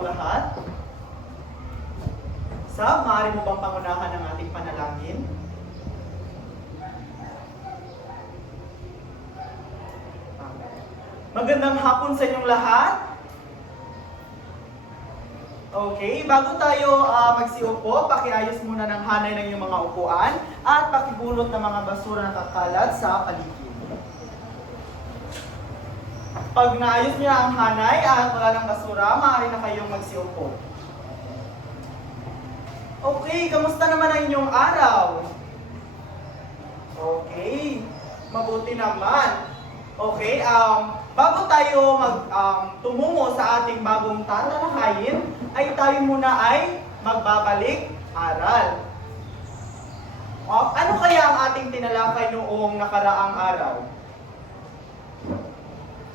kayong lahat. Sab, maaari mo bang pangunahan ang ating panalangin? Magandang hapon sa inyong lahat. Okay, bago tayo magsiupo, pakiayos muna ng hanay ng iyong mga upuan at pakibulot ng mga basura na kakalat sa paligid. Pag naayos niyo ang hanay at wala ng basura, maaari na kayong magsiupo. Okay, kamusta naman ang inyong araw? Okay, mabuti naman. Okay, bago tayo tumungo sa ating bagong tatalakayin, ay tayo muna ay magbabalik aral. Ano kaya ang ating tinalakay noong nakaraang araw?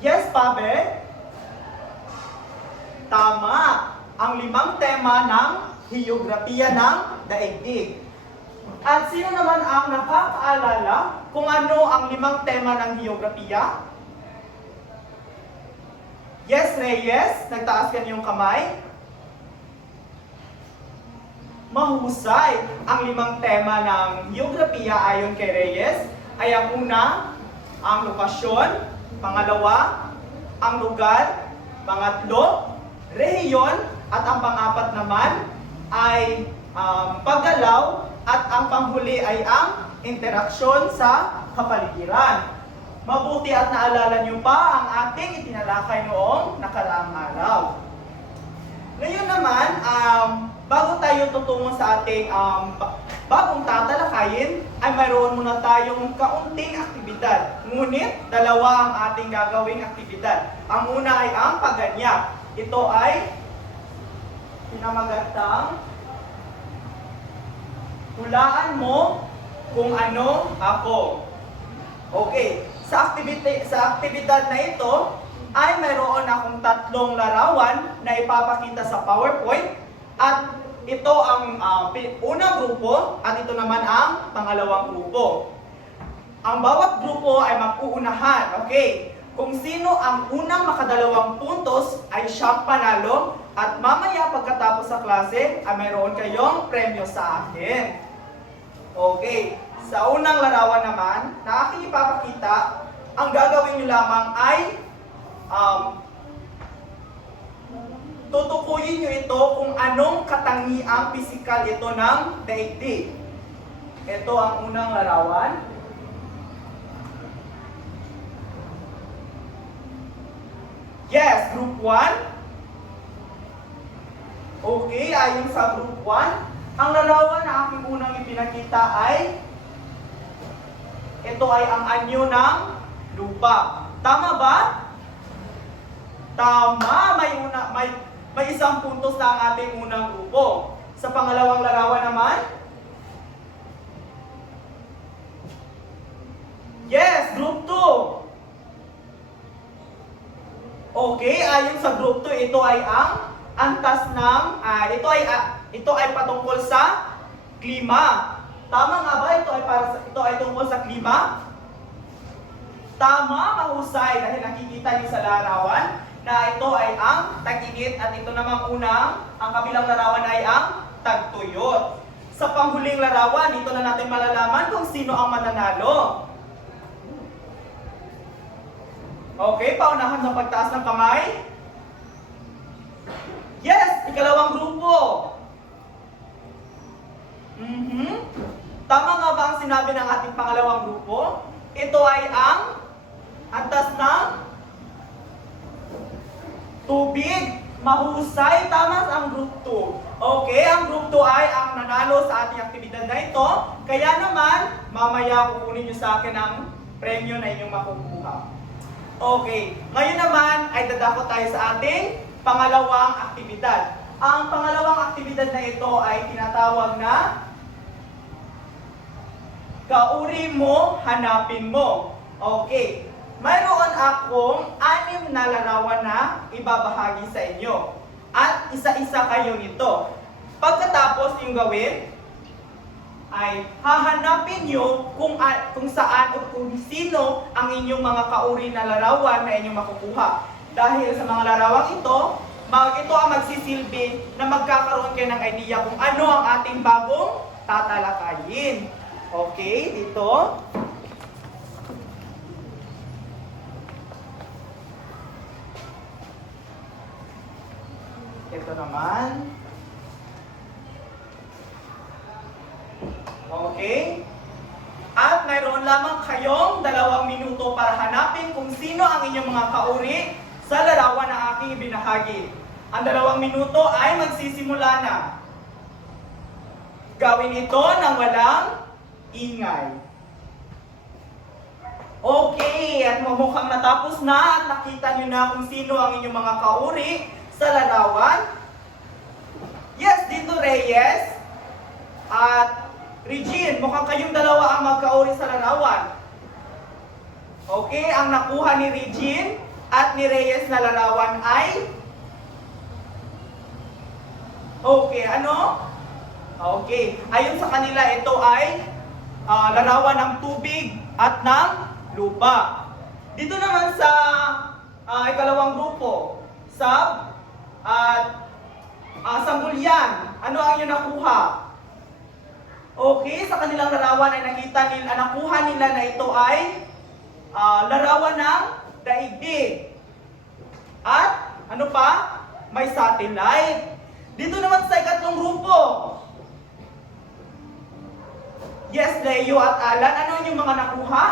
Yes, Pabe? Tama! Ang 5 tema ng heograpiya ng daigdig. At sino naman ang nakakaalala kung ano ang 5 tema ng heograpiya? Yes, Reyes? Nagtaas ka niyong kamay? Mahusay! Ang 5 tema ng heograpiya ayon kay Reyes ay ang una, ang lokasyon, pangalawa, ang lugar, pangatlo, rehiyon, at ang pang-apat naman ay paggalaw, at ang panghuli ay ang interaksyon sa kapaligiran. Mabuti at naalala niyo pa ang ating itinalakay noong nakaraang araw. Ngayon naman, bago tayo tutungo sa ating bagong tatalakayin, ay mayroon muna tayong kaunting aktibidad. Ngunit, 2 ang ating gagawing aktibidad. Ang una ay ang pagganyak. Ito ay pinamagatang hulaan mo kung ano ako. Okay. Sa aktibidad na ito, ay mayroon akong 3 larawan na ipapakita sa PowerPoint. At ito ang unang grupo at ito naman ang pangalawang grupo. Ang bawat grupo ay mag-uunahan. Okay. Kung sino ang unang makadalawang puntos ay siyang panalo. At mamaya pagkatapos sa klase ay mayroon kayong premyo sa akin. Okay. Sa unang larawan naman, na aking ipapakita, ang gagawin nyo lamang ay tutukuyin nyo ito kung anong katangiang pisikal ito ng daigdig. Ito ang unang larawan. Yes, group 1. Okay, ayon sa group 1, ang larawan na aking unang ipinakita ay ito ay ang anyo ng lupa. Tama ba? Tama! May isang puntos na ang ating unang grupo. Sa pangalawang larawan naman, yes, group 2. Okay, ayon sa group 2, ito ay ang antas ng ito ay patungkol sa klima. Tama nga ba? Ito ay tungkol sa klima? Tama, mahusay dahil nakikita niyo sa larawan na ito ay ang tag-init at ito namang ang kabilang larawan ay ang tagtuyot. Sa panghuling larawan, dito na natin malalaman kung sino ang mananalo. Okay, paunahan sa pagtaas ng kamay. Yes, ikalawang grupo. Tama nga ba ang sinabi ng ating pangalawang grupo? Ito ay ang antas ng tubig. Mahusay, tama ang group 2. Okay, ang group 2 ay ang nanalo sa ating aktibidad na ito. Kaya naman, mamaya kukunin nyo sa akin ang premyo na inyong makukuha. Okay, ngayon naman ay dadako tayo sa ating pangalawang aktibidad. Ang pangalawang aktibidad na ito ay tinatawag na kauri mo, hanapin mo. Okay. Mayroon akong 6 na larawan na ibabahagi sa inyo. At isa-isa kayo nito. Pagkatapos yung gawin, ay hahanapin nyo kung saan o kung sino ang inyong mga kauri na larawan na inyong makukuha. Dahil sa mga larawang ito, ito ang magsisilbi na magkakaroon kayo ng idea kung ano ang ating bagong tatalakayin. Okay, dito. Ito naman. Okay. At mayroon lamang kayong 2 minuto para hanapin kung sino ang inyong mga kauri sa larawan na aking ibinahagi. Ang 2 minuto ay magsisimula na. Gawin ito nang walang ingay. Okay, at mukhang natapos na at nakita nyo na kung sino ang inyong mga kauri sa larawan. Yes, dito Reyes. At Regine, mukhang kayong dalawa ang magkauri sa larawan. Okay, ang nakuha ni Regine at ni Reyes na larawan ay? Okay, ano? Okay, ayon sa kanila ito ay larawan ng tubig at ng lupa. Dito naman sa ikalawang grupo, sab at sanggunian, ano ang inyong nakuha? Okay, sa kanilang larawan ay nakuha nila na ito ay larawan ng daigdig. At ano pa? May satellite. Dito naman sa ikatlong grupo. Yes, Leo at Alan, ano yung mga nakuha?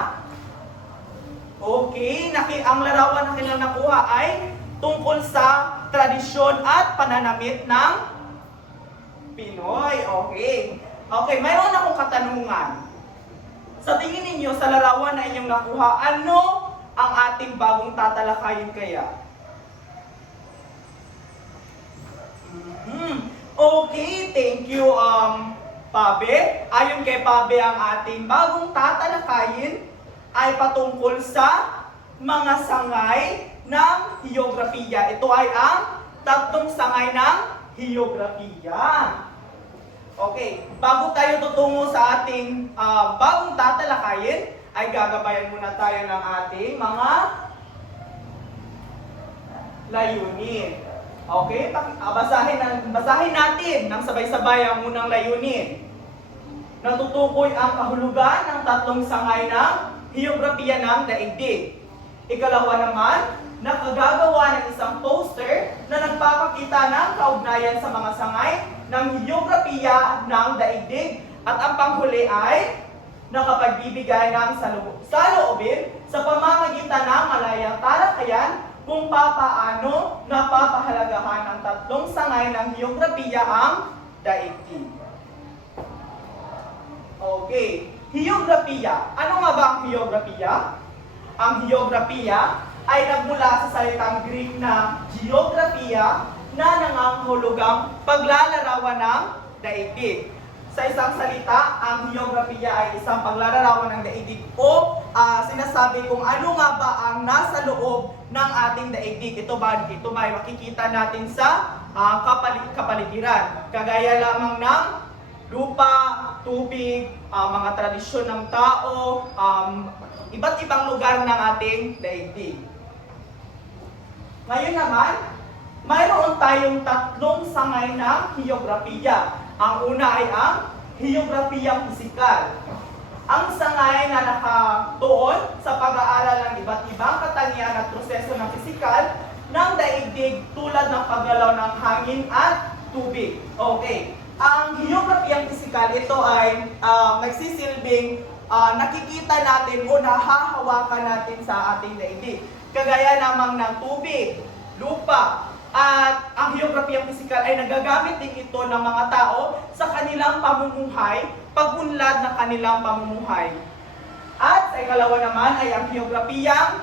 Okay, ang larawan na kanilang nakuha ay tungkol sa tradisyon at pananamit ng Pinoy. Okay. Okay, mayroon akong katanungan. Sa tingin ninyo, sa larawan na inyong nakuha, ano ang ating bagong tatalakayin kaya? Okay, thank you, Pabe. Ayon kay Pabe, ang ating bagong tatalakayin ay patungkol sa mga sangay ng heograpiya. Ito ay ang 3 sangay ng heograpiya. Okay, bago tayo tutungo sa ating bagong tatalakayin, ay gagabayan muna tayo ng ating mga layunin. Okay, basahin natin ng sabay-sabay ang unang layunin. Natutukoy ang kahulugan ng 3 sangay ng heograpiya ng daigdig. Ikalawa naman, nakagagawa ng isang poster na nagpapakita ng kaugnayan sa mga sangay ng heograpiya ng daigdig. At ang panghuli ay nakapagbibigay ng saloobin sa pamamagitan ng malayang talakayan kung papaano napapahalagahan ng 3 sangay ng heograpiya ang daigdig. Okay, heograpiya. Ano nga ba ang heograpiya? Ang heograpiya ay nagmula sa salitang Greek na geographiya na nangangahulugang paglalarawan ng daigdig. Sa isang salita, ang heograpiya ay isang paglalarawan ng daigdig o sinasabi kung ano nga ba ang nasa loob ng ating daigdig. Ito may makikita natin sa kapaligiran. Kagaya lamang ng lupa, tubig, mga tradisyon ng tao, iba't ibang lugar ng ating daigdig. Ngayon naman, mayroon tayong 3 sangay ng heograpiya. Ang una ay ang heograpiya pisikal. Ang sangay na nakatuon sa pag-aaral ng iba't ibang katangian at proseso ng pisikal ng daigdig tulad ng paggalaw ng hangin at tubig. Okay. Ang heograpiya pisikal, ito ay nagsisilbing nakikita natin o nahahawakan natin sa ating daigdig. Kagaya namang ng tubig, lupa, at ang heograpiya pisikal ay nagagamit din ito ng mga tao sa kanilang pamumuhay, pag-unlad ng kanilang pamumuhay. At sa ikalawa naman ay ang heograpiyang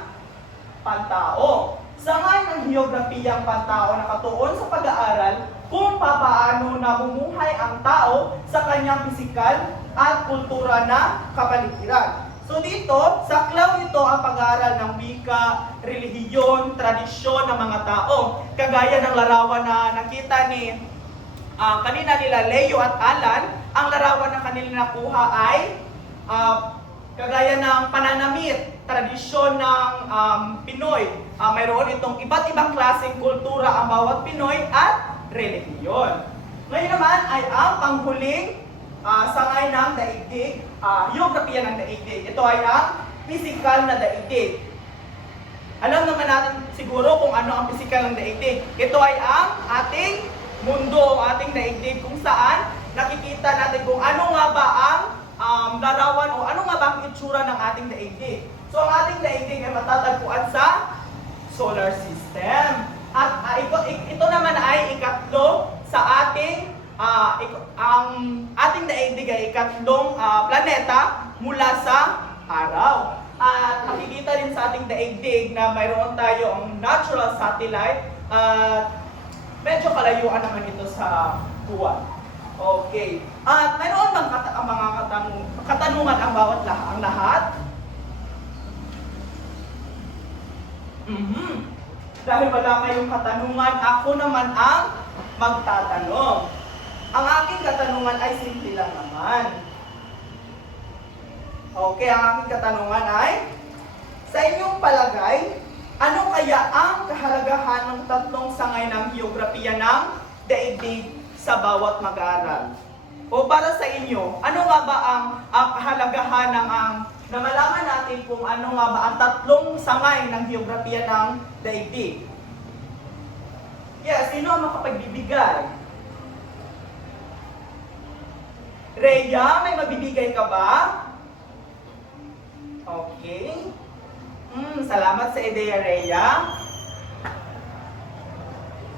pantao. Sangay ng heograpiyang pantao nakatuon sa pag-aaral kung papaano namumuhay ang tao sa kanyang pisikal at kultura na kapaligiran. So dito, saklaw nito ang pag-aaral ng wika, relihiyon, tradisyon ng mga tao. Kagaya ng larawan na nakita ni kanina nila Leo at Alan, ang larawan na kanila nakuha ay kagaya ng pananamit, tradisyon ng Pinoy, mayroon itong iba't ibang klaseng kultura ang bawat Pinoy at relihiyon. Ngayon naman ay ang panghuling sangay ng daigdig, geografiya ng daigdig. Ito ay ang physical na daigdig. Alam naman natin siguro kung ano ang physical ng daigdig. Ito ay ang ating mundo, ang ating daigdig kung saan nakikita natin kung ano nga ba ang larawan o ano nga ba ang itsura ng ating daigdig. So ang ating daigdig ay matatagpuan sa solar system. At ito naman ay ikatlo sa ating ang ating daigdig ay ikatlong planeta mula sa araw. At nakikita rin sa ating daigdig na mayroon tayong natural satellite at medyo kalayuan naman ito sa buwan. Okay. At mayroon bang mga katanungan ang bawat lahat? Dahil wala kayong katanungan, ako naman ang magtatanong. Ang aking katanungan ay simple lang naman. Okay, ang aking katanungan ay, sa inyong palagay, ano kaya ang kahalagahan ng tatlong sangay ng geografiya ng daigdig sa bawat mag-aaral? O para sa inyo, ano nga ba ang kahalagahan ng na malaman natin kung ano nga ba ang tatlong sangay ng geografiya ng daigdig? Yes, sino ang makapagbibigay? Rhea, may mabibigay ka ba? Okay. Salamat sa ideya, Rhea.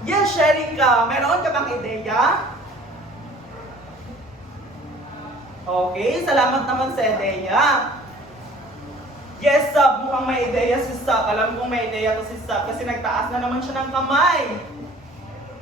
Yes, sharing ka. Meron ka bang ideya? Okay, salamat naman sa ideya. Yes, Sab, mukhang may ideya si Sab. Alam kong may ideya to si Sab kasi nagtaas na naman siya ng kamay.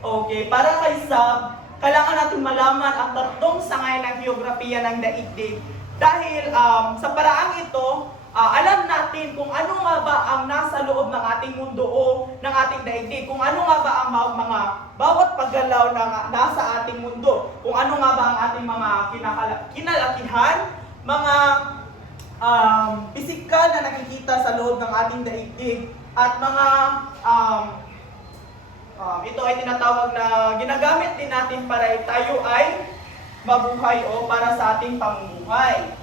Okay, para kay Sab, kailangan natin malaman ang tatlong sangay ng geografiya ng daigdig. Dahil sa paraang ito, alam natin kung ano nga ba ang nasa loob ng ating mundo o ng ating daigdig. Kung ano nga ba ang mga bawat paggalaw na nasa ating mundo. Kung ano nga ba ang ating mga kinalakihan, mga pisikal na nakikita sa loob ng ating daigdig. At mga ito ay tinatawag na ginagamit din natin para tayo ay mabuhay o para sa ating pamumuhay.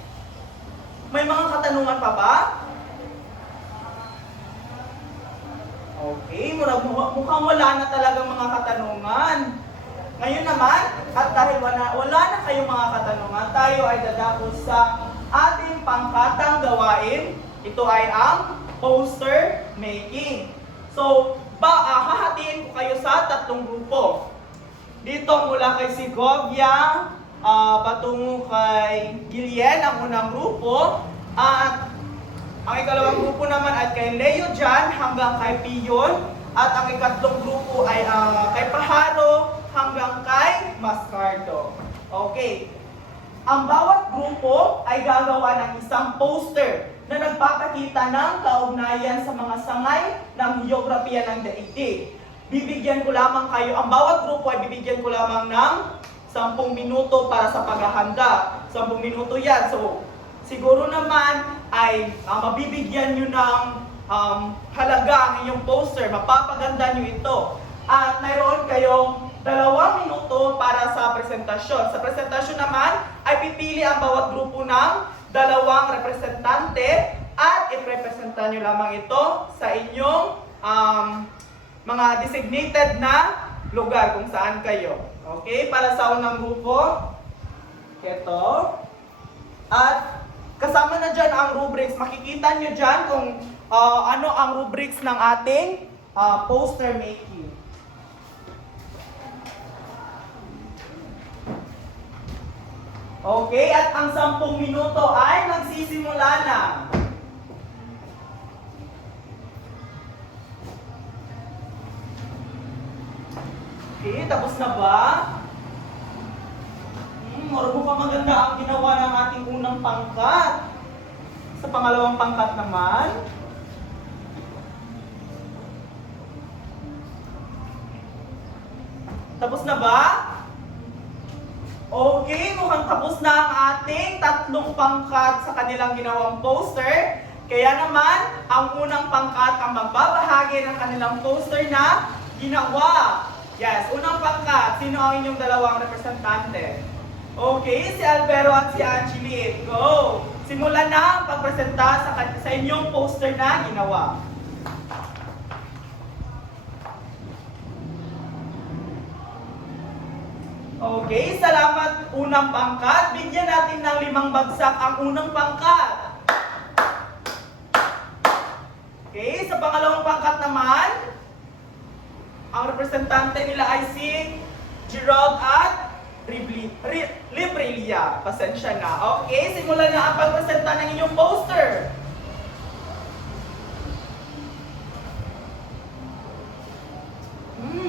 May mga katanungan pa ba? Okay, mukhang wala na talagang mga katanungan. Ngayon naman, at dahil wala na kayong mga katanungan, tayo ay dadako sa ating pangkatang gawain. Ito ay ang poster making. So, hahatiin ko kayo sa tatlong grupo. Dito mula kay Segovia, patungo kay Gillian, ang unang grupo. At ang ikalawang grupo naman ay kay Leo Jan hanggang kay Pion. At ang ikatlong grupo ay kay Paharo hanggang kay Mascardo. Okay. Ang bawat grupo ay gagawa ng isang poster na nagpapakita ng kaugnayan sa mga sangay ng geografiya ng daigdig. Bibigyan ko lamang kayo, ang bawat grupo ay bibigyan ko lamang ng 10 minuto para sa paghahanda. 10 minuto yan. So, siguro naman ay mabibigyan nyo ng halaga ang inyong poster. Mapapaganda nyo ito. At mayroon kayong 2 minuto para sa presentasyon. Sa presentasyon naman ay pipili ang bawat grupo ng 2 representante at iprepresenta nyo lamang ito sa inyong mga designated na lugar kung saan kayo. Okay? Para sa unang grupo, ito. At kasama na dyan ang rubrics. Makikita nyo dyan kung ano ang rubrics ng ating poster making. Okay, at ang 10 minuto ay magsisimula na. Okay, tapos na ba? Mukhang pa maganda ang ginawa ng ating unang pangkat. Sa pangalawang pangkat naman, tapos na ba? Okay, mukhang tapos na ang ating 3 pangkat sa kanilang ginawang poster. Kaya naman, ang unang pangkat ang magbabahagi ng kanilang poster na ginawa. Yes, unang pangkat. Sino ang inyong dalawang representante? Okay, si Alvero at si Angeline. Go! Simulan na ang pagpresenta sa inyong poster na ginawa. Okay, salamat unang pangkat. Bigyan natin ng 5 bagsak ang unang pangkat. Okay, sa pangalawang pangkat naman, ang representante nila ay si Gerald at Librilia. Pasensya na. Okay, simulan na ang pagpresenta ng inyong poster.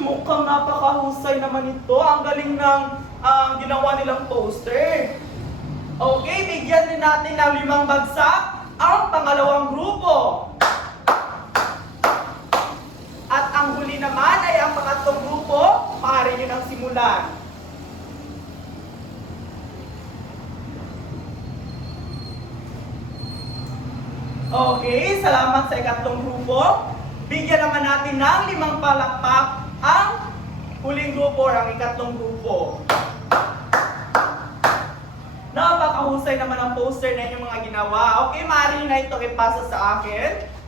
Mukhang napakahusay naman ito. Ang galing ng ginawa nilang poster. Okay, bigyan din natin ng 5 bagsak ang pangalawang grupo. At ang huli naman ay ang pangatlong grupo. Maaari nyo nang simulan. Okay, salamat sa ikatlong grupo. Bigyan naman natin ng 5 palakpak ang huling grupo or ang ikatlong grupo. Napakahusay naman ang poster na inyong mga ginawa. Okay, maaari na ito ipasa sa akin.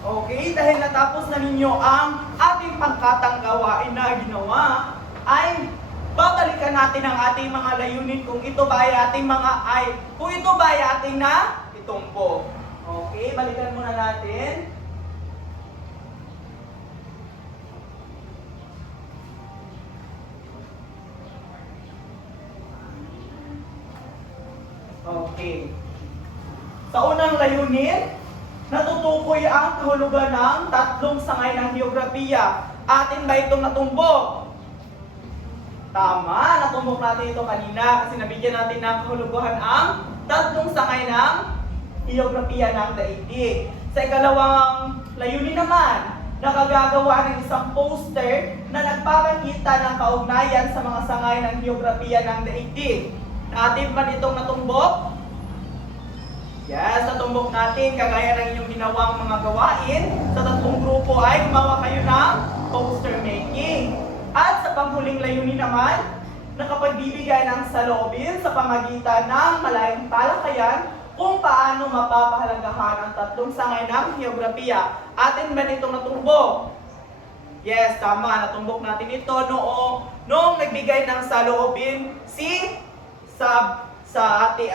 Okay, dahil natapos na ninyo ang ating pangkatang gawain na ginawa, ay babalikan natin ang ating mga layunin kung ito ba ay ating na itumpo. Okay, balikan muna natin. Okay. Sa unang layunin, natutukoy ang kahulugan ng 3 sangay ng heograpiya. Atin ba itong natumbok? Tama, natumbok natin ito kanina kasi nabigyan natin ng kahulugan ang 3 sangay ng heograpiya ng daigdig. Sa ikalawang layunin naman, nakagagawa ng isang poster na nagpapakita ng kaugnayan sa mga sangay ng heograpiya ng daigdig. Atin ba itong natumbok? Yes, natumbok natin kagaya ng inyong ginawang mga gawain. Sa 3 grupo ay gumawa kayo ng poster making. At sa panghuling layunin naman, nakapagbibigay ng saloobin sa pamagitan ng malayang talakayan kung paano mapapahalagahan ang 3 sangay ng heograpiya. Atin ba nitong natumbok? Yes, tama. Natumbok natin ito noong nagbigay ng saloobin sa 3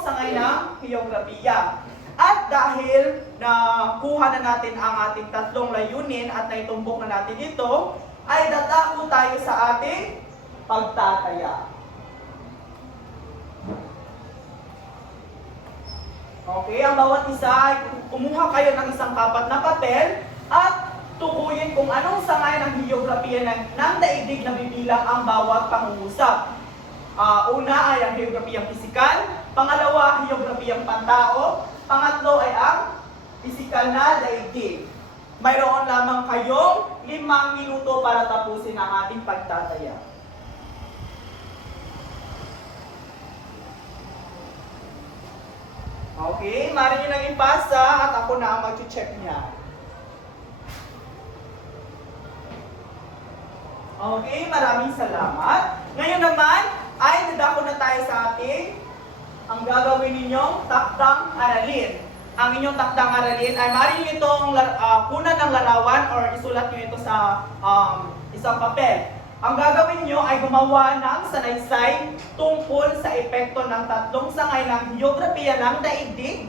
sangay ng heograpiya. At dahil nakuha na natin ang ating 3 layunin at naitumbok na natin ito, ay dadako tayo sa ating pagtataya. Okay, ang bawat isa ay kumuha kayo ng isang kapat na papel at tukuyin kung anong sangay ng heograpiya ng daigdig na bibilang ang bawat pangungusap. Una ay ang heograpiyang pisikal, pangalawa, heograpiyang pantao, pangatlo ay ang pisikal na daigdig. Mayroon lamang kayong 5 minuto para tapusin ang ating pagtataya. Okay, maaari nyo nang ipasa at ako na ang mag-check niya. Okay, maraming salamat. Ngayon naman, ay nadako na tayo sa ating ang gagawin ninyong takdang aralin. Ang inyong takdang aralin ay maaari nyo itong kunan ng larawan or isulat nyo ito sa isang papel. Ang gagawin nyo ay gumawa ng sanaysay tungkol sa epekto ng 3 sangay ng heograpiya ng daigdig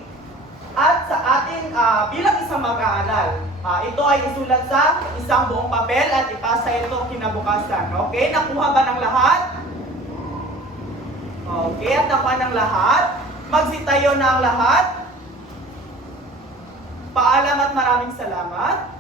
at sa atin bilang isang mag-aaral. Ito ay isulat sa isang buong papel at ipasa ito kinabukasan. Okay, nakuha ba ng lahat? Okay, at nakuha ng lahat. Magsitayo na ang lahat. Paalam at maraming salamat.